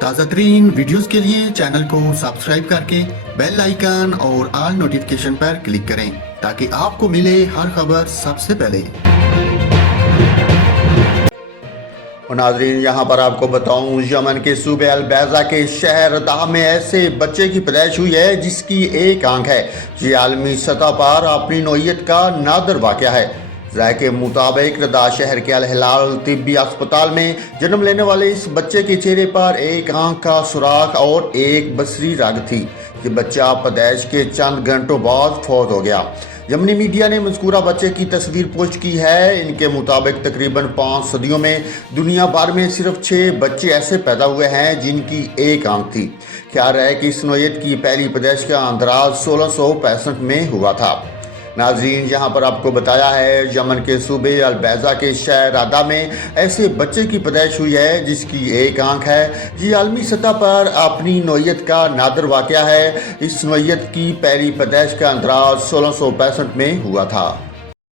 تازہ ترین ویڈیوز کے لیے چینل کو سبسکرائب کر کے بیل آئیکن اور آل نوٹیفیکیشن پر کلک کریں تاکہ آپ کو ملے ہر خبر سب سے پہلے۔ ناظرین، یہاں پر آپ کو بتاؤں، یمن کے صوبے البیضہ کے شہر ردا میں ایسے بچے کی پیدائش ہوئی ہے جس کی ایک آنکھ ہے۔ یہ عالمی سطح پر اپنی نوعیت کا نادر واقعہ ہے۔ ذرائع کے مطابق ردا شہر کے الہلال طبی اسپتال میں جنم لینے والے اس بچے کے چہرے پر ایک آنکھ کا سوراخ اور ایک بصری رگ تھی۔ یہ بچہ پیدائش کے چند گھنٹوں بعد فوت ہو گیا۔ یمنی میڈیا نے مذکورہ بچے کی تصویر پوسٹ کی ہے۔ ان کے مطابق تقریباً 5 صدیوں میں دنیا بھر میں صرف 6 بچے ایسے پیدا ہوئے ہیں جن کی ایک آنکھ تھی۔ خیال ہے کہ اس نوعیت کی پہلی پیدائش کا اندراز 1665 میں ہوا تھا۔ ناظرین، یہاں پر آپ کو بتایا ہے، یمن کے صوبے البیضہ کے شہر ردا میں ایسے بچے کی پیدائش ہوئی ہے جس کی ایک آنکھ ہے۔ یہ عالمی سطح پر اپنی نوعیت کا نادر واقعہ ہے۔ اس نوعیت کی پہلی پیدائش کا اندراز 1665 میں ہوا تھا۔